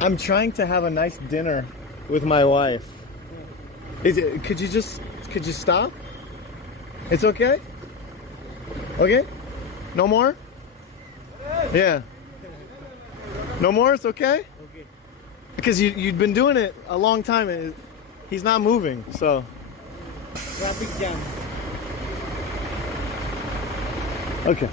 I'm trying to have a nice dinner with my wife. Could you stop? It's okay? Okay? No more? Yeah. No more? It's okay? Okay. Because you've been doing it a long time and he's not moving, so. Traffic jam. Okay.